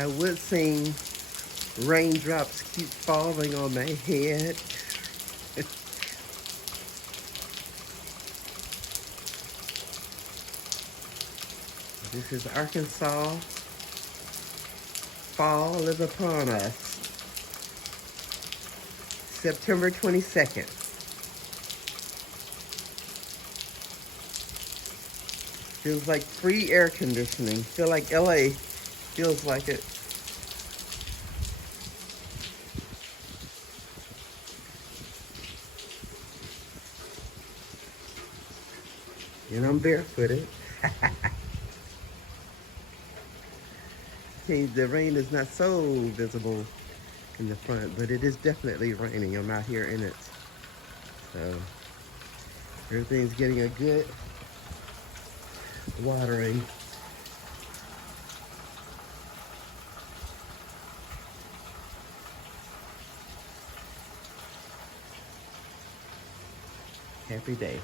I would sing raindrops keep falling on my head. This is Arkansas. Fall is upon us. September 22nd. Feels like free air conditioning. Feel like LA feels like it. And I'm barefooted. Okay, the rain is not so visible in the front, but it is definitely raining. I'm out here in it. So everything's getting a good watering. Happy day.